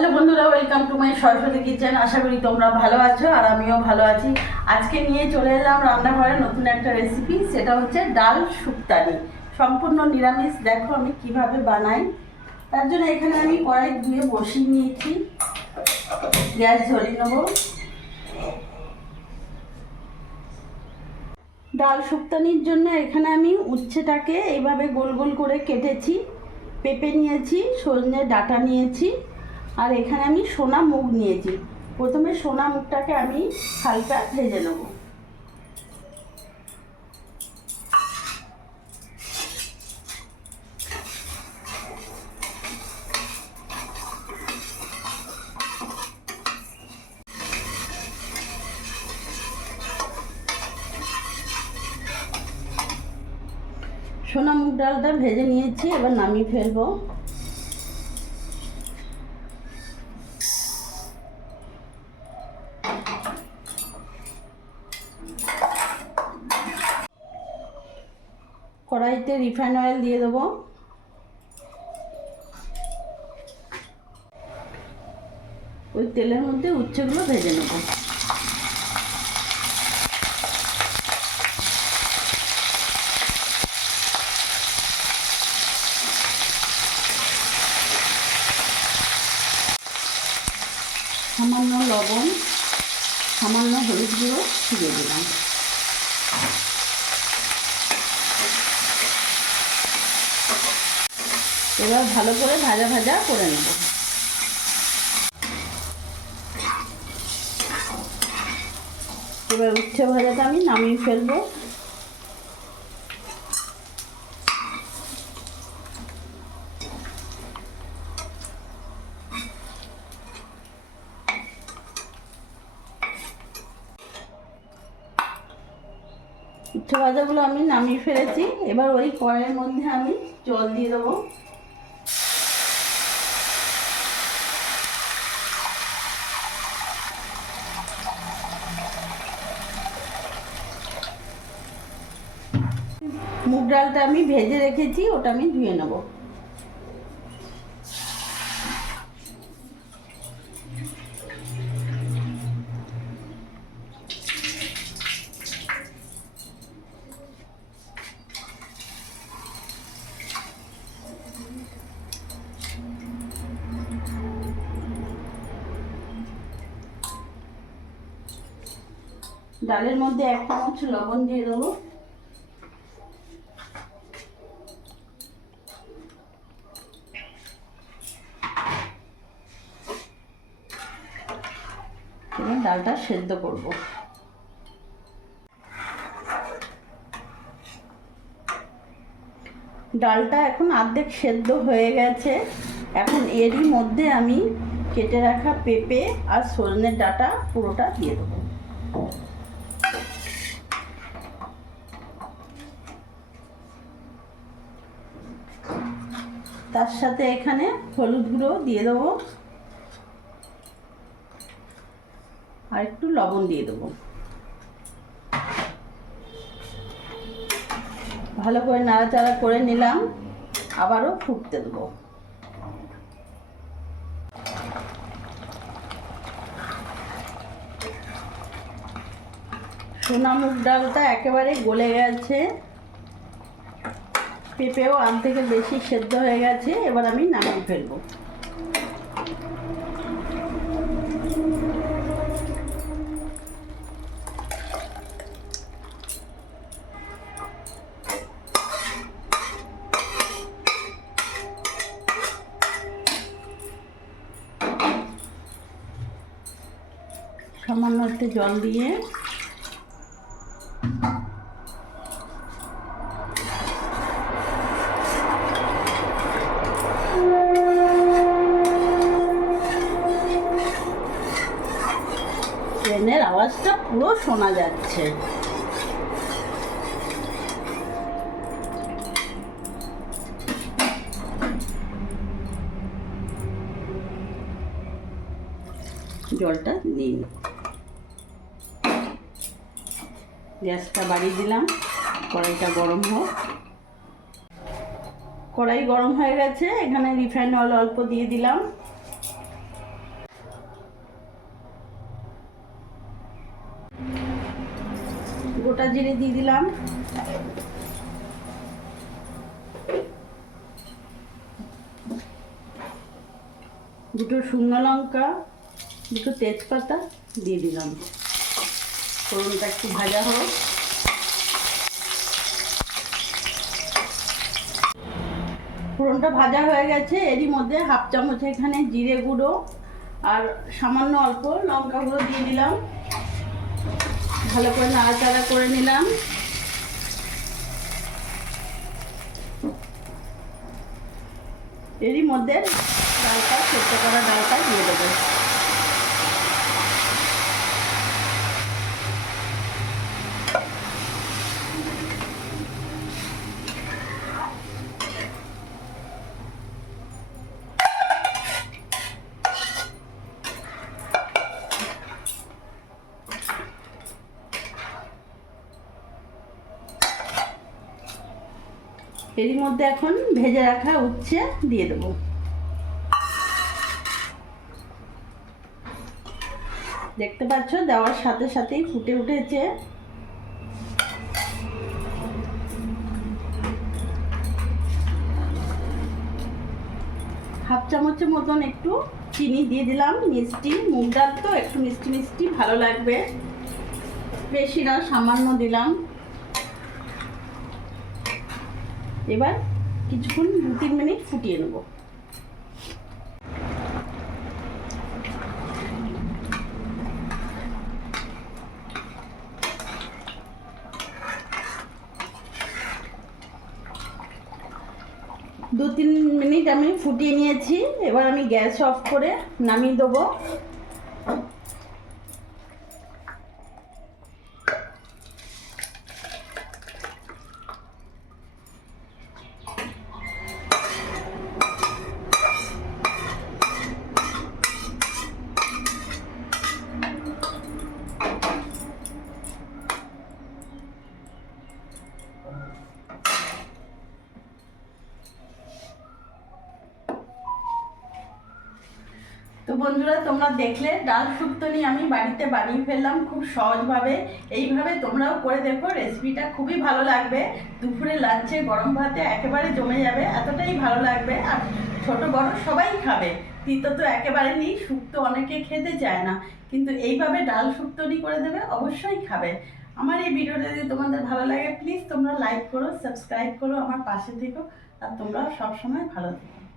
Hello বন্ধুরা, welcome to my Saraswati kitchen. আশা করি তোমরা ভালো আছো আর আমিও ভালো আছি। আজকে নিয়ে চলে এলাম রান্নাঘরে নতুন একটা রেসিপি, সেটা হচ্ছে ডাল শুক্তানি। সম্পূর্ণ নিরামিষ। দেখো আমি কিভাবে বানাই। তার জন্য এখানে আমি কড়াই ধুয়ে বসিয়ে নিয়েছি, গ্যাস ধরিয়ে নেবো। ডাল শুক্তানির জন্য এখানে আমি উচ্ছেটাকে এইভাবে গোল গোল করে কেটেছি, পেঁপে নিয়েছি, সজনে ডাঁটা নিয়েছি, আর এখানে আমি সোনা মুগ নিয়েছি। প্রথমে সোনা মুগটাকে আমি হালকা ভেজে নেব। সোনা মুগ ডালটা ভেজে নিয়েছি, এবার নামিয়ে ফেলবো। কড়াইতে রিফাইন অয়েল দিয়ে দেবো। ওই তেলের মধ্যে উচ্ছেগুলো ভেজে নেব। সামান্য লবণ, সামান্য হলুদ গুঁড়ো দিয়ে দিলাম। এবার ভালো করে ভাজা ভাজা করে নেব। এবার উচ্ছে ভাজাটা আমি নামিয়ে ফেলবো। উচ্ছে ভাজাগুলো আমি নামিয়ে ফেলেছি। এবার ওই কড়াইয়ের মধ্যে আমি জল দিয়ে দেবো। মুগ ডালটা আমি ভেজে রেখেছি, ওটা আমি ধুয়ে নেব। ডালের মধ্যে 1 চামচ লবণ দিয়ে দেবো। এবার ডালটা সেদ্ধ করব। ডালটা এখন অর্ধেক সেদ্ধ হয়ে গেছে। এখন এরই মধ্যে আমি কেটে রাখা পেঁপে আর সজনের ডাঁটা পুরোটা দিয়ে দেবো। তার সাথে এখানে হলুদ গুঁড়ো দিয়ে দেবো আর একটু লবণ দিয়ে দেবো। ভালো করে নাড়াচাড়া করে নিলাম, আবারও ফুটতে দেবো। সোনা মুগ ডালটা একেবারে গলে গেছে, পেঁপেও আম থেকে বেশি সেদ্ধ হয়ে গেছে। এবার আমি নামিয়ে ফেলবো। সামান্য একটু জল দিয়ে ট্রেনের আওয়াজটা পুরো শোনা যাচ্ছে। জলটা দিন, গ্যাসটা বাড়িয়ে দিলাম। কড়াইটা গরম হোক। কড়াই গরম হয়ে গেছে, এখানে রিফাইন অয়েল অল্প দিয়ে দিলাম। জিরে দিয়ে দিলাম, দুটো শুকনো লঙ্কা, দুটো তেজপাতা দিয়ে দিলাম। ফোড়নটা একটু ভাজা হোক। ফোড়নটা ভাজা হয়ে গেছে, এরই মধ্যে হাফ চামচ এখানে জিরে গুঁড়ো আর সামান্য অল্প লঙ্কা গুঁড়ো দিয়ে দিলাম। ভালো করে নাড়াচাড়া করে নিলাম। এরই মধ্যে ডালটা, সেদ্ধ করা ডালটা দিয়ে দেবো। এরই মধ্যে এখন ভেজে রাখা উচ্ছে দিয়ে দেবো। দেখতে পাচ্ছ দেওয়ার সাথে সাথেই ফুটে উঠেছে। হাফ চামচের মতন একটু চিনি দিয়ে দিলাম, মিষ্টি, মুগ ডাল তো একটু মিষ্টি মিষ্টি ভালো লাগবে, বেশি না, সামান্য দিলাম। এবার কিছুক্ষণ 2-3 মিনিট ফুটিয়ে নেব। দু 3 মিনিট আমি ফুটিয়ে নিয়েছি। এবার আমি গ্যাস অফ করে নামিয়ে দেবো। তো বন্ধুরা, তোমরা দেখলে ডাল শুক্তনি আমি বাড়িতে বানিয়ে ফেললাম খুব সহজভাবে। এইভাবে তোমরাও করে দেখো, রেসিপিটা খুবই ভালো লাগবে। দুপুরে লাঞ্চে গরম ভাতে একেবারে জমে যাবে, এতটাই ভালো লাগবে। আর ছোট বড় সবাই খাবে। তিতো তো একেবারে নেই, শুক্তো অনেকে খেতে চায় না, কিন্তু এইভাবে ডাল শুক্তনি করে দেবে, অবশ্যই খাবে। আমার এই ভিডিওটা যদি তোমাদের ভালো লাগে, প্লিজ তোমরা লাইক করো, সাবস্ক্রাইব করো, আমার পাশে থেকো। আর তোমরা সবসময় ভালো থেকো।